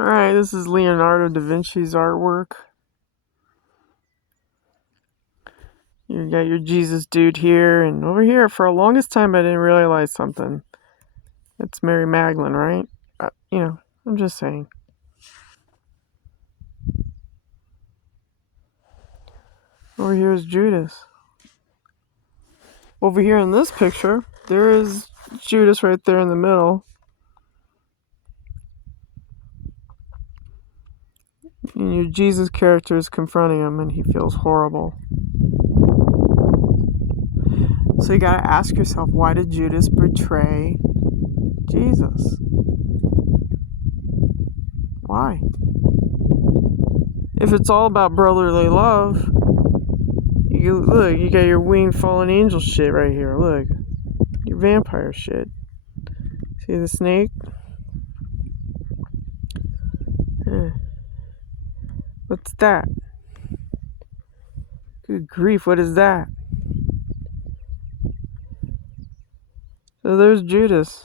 Alright, this is Leonardo da Vinci's artwork. You got your Jesus dude here, and over here, for the longest time, I didn't realize something. It's Mary Magdalene, right? I'm just saying. Over here is Judas. Over here in this picture, there is Judas right there in the middle. And your Jesus character is confronting him, and he feels horrible. So you gotta ask yourself, why did Judas betray Jesus? Why? If it's all about brotherly love, you got your winged fallen angel shit right here. Look, your vampire shit. See the snake? What's that? Good grief, what is that? So there's Judas.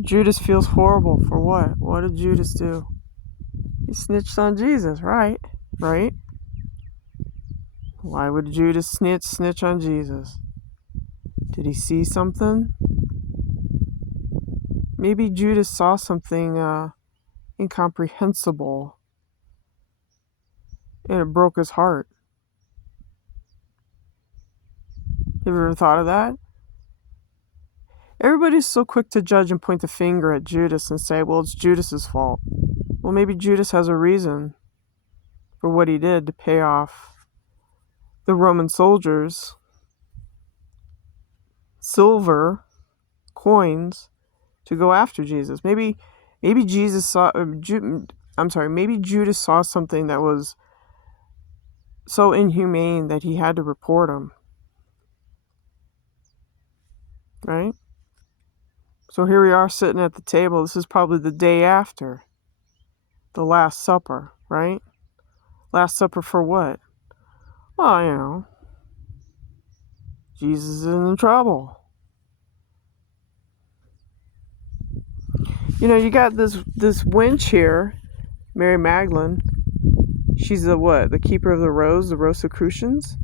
Judas feels horrible for what? What did Judas do? He snitched on Jesus, right? Right? Why would Judas snitch on Jesus? Did he see something? Maybe Judas saw something incomprehensible, and it broke his heart. Have you ever thought of that? Everybody's so quick to judge and point the finger at Judas and say, well, it's Judas's fault. Well, maybe Judas has a reason for what he did to pay off the Roman soldiers silver coins to go after Jesus. Maybe Judas saw something that was so inhumane that he had to report him. Right? So here we are sitting at the table. This is probably the day after the Last Supper, right? Last Supper for what? Well, Jesus is in trouble. You got this wench here, Mary Magdalene. She's the keeper of the Rosicrucians.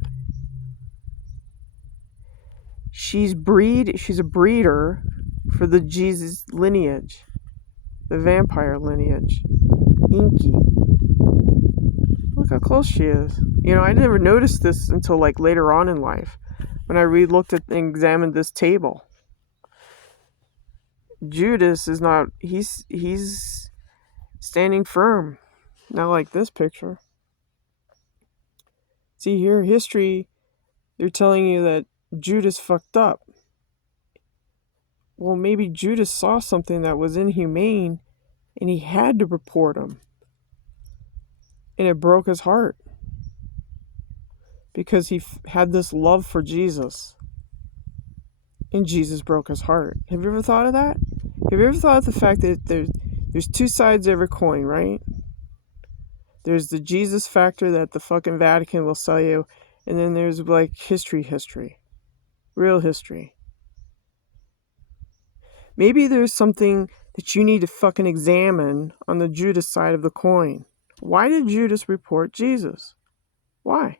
She's a breeder for the Jesus lineage, the vampire lineage. Inky. Look how close she is. I never noticed this until later on in life, when I looked at and examined this table. Judas is not. He's standing firm, not like this picture. See here, history. They're telling you that Judas fucked up. Well, maybe Judas saw something that was inhumane, and he had to report him. And it broke his heart. Because he had this love for Jesus. And Jesus broke his heart. Have you ever thought of that? Have you ever thought of the fact that there's two sides to every coin, right? There's the Jesus factor that the fucking Vatican will sell you. And then there's history. Real history. Maybe there's something that you need to fucking examine on the Judas side of the coin. Why did Judas report Jesus? Why?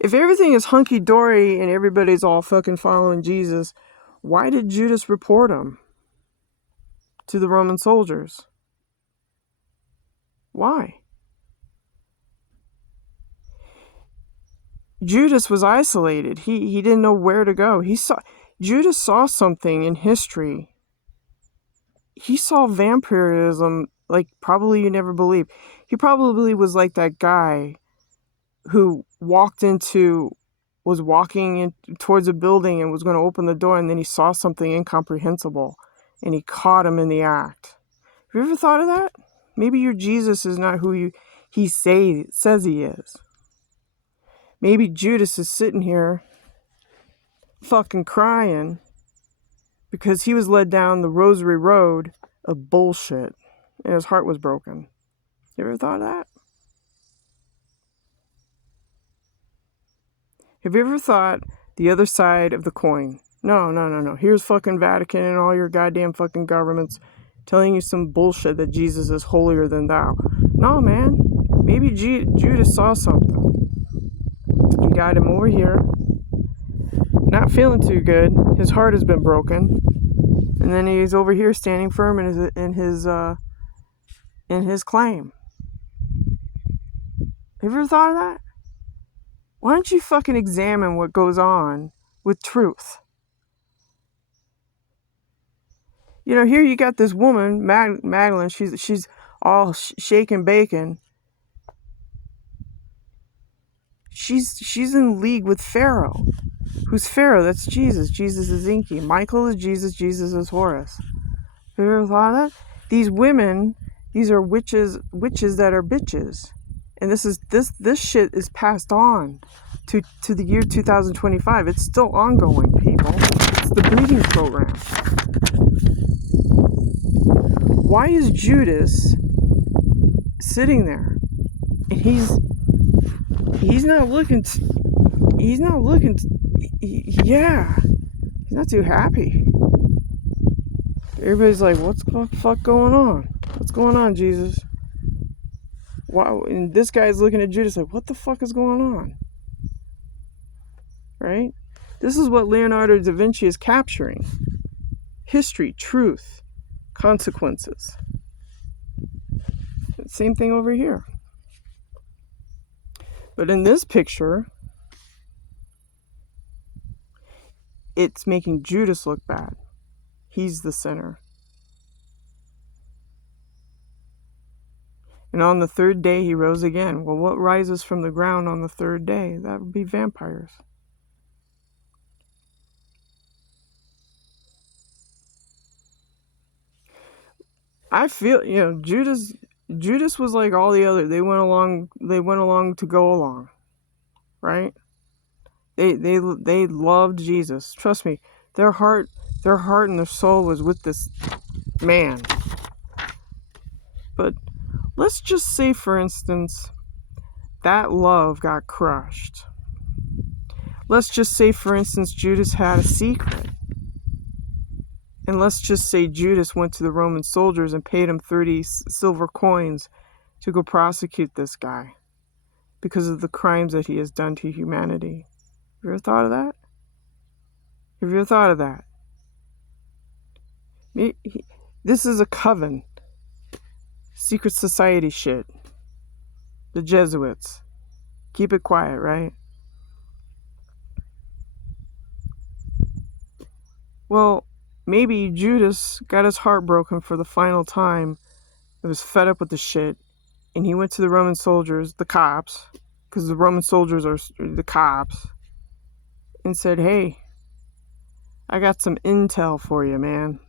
If everything is hunky-dory and everybody's all fucking following Jesus, why did Judas report him to the Roman soldiers? Why? Judas was isolated. He didn't know where to go. Judas saw something in history. He saw vampirism like probably you never believed. He probably was like that guy who was walking in towards a building and was going to open the door, and then he saw something incomprehensible and he caught him in the act. Have you ever thought of that? Maybe your Jesus is not who he says he is. Maybe Judas is sitting here fucking crying because he was led down the rosary road of bullshit and his heart was broken. You ever thought of that? Have you ever thought the other side of the coin? No. Here's fucking Vatican and all your goddamn fucking governments telling you some bullshit that Jesus is holier than thou. No, man. Maybe Judas saw something. He got him over here, not feeling too good. His heart has been broken, and then he's over here standing firm in his claim. Have you ever thought of that? Why don't you fucking examine what goes on with truth? You know, here you got this woman, Magdalene. She's all shaking bacon. She's in league with Pharaoh. Who's Pharaoh? That's Jesus. Jesus is Inky. Michael is Jesus. Jesus is Horus. Have you ever thought of that? These women, these are witches that are bitches. And this shit is passed on to the year 2025. It's still ongoing, people. It's the breeding program. Why is Judas sitting there? And he's not looking. He's not too happy. Everybody's like, "What's the fuck going on? What's going on, Jesus?" Wow, and this guy's looking at Judas like, "What the fuck is going on?" Right? This is what Leonardo da Vinci is capturing: history, truth, consequences. Same thing over here. But in this picture, it's making Judas look bad. He's the sinner. And on the third day he rose again. Well, what rises from the ground on the third day? That would be vampires. I feel, Judas was like all the other. They went along to go along. Right? They loved Jesus. Trust me. Their heart and their soul was with this man. But let's just say, for instance, that love got crushed. Let's just say, for instance, Judas had a secret. And let's just say Judas went to the Roman soldiers and paid him 30 silver coins to go prosecute this guy because of the crimes that he has done to humanity. Have you ever thought of that? Have you ever thought of that? This is a coven. Secret society shit. The Jesuits. Keep it quiet, right? Well, maybe Judas got his heart broken for the final time. He was fed up with the shit. And he went to the Roman soldiers, the cops, because the Roman soldiers are the cops, and said, "Hey, I got some intel for you, man."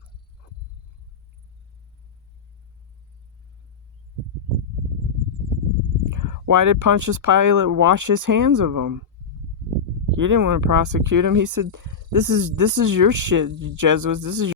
Why did Pontius Pilate wash his hands of him? He didn't want to prosecute him. He said, "This is your shit, you Jesuits. This is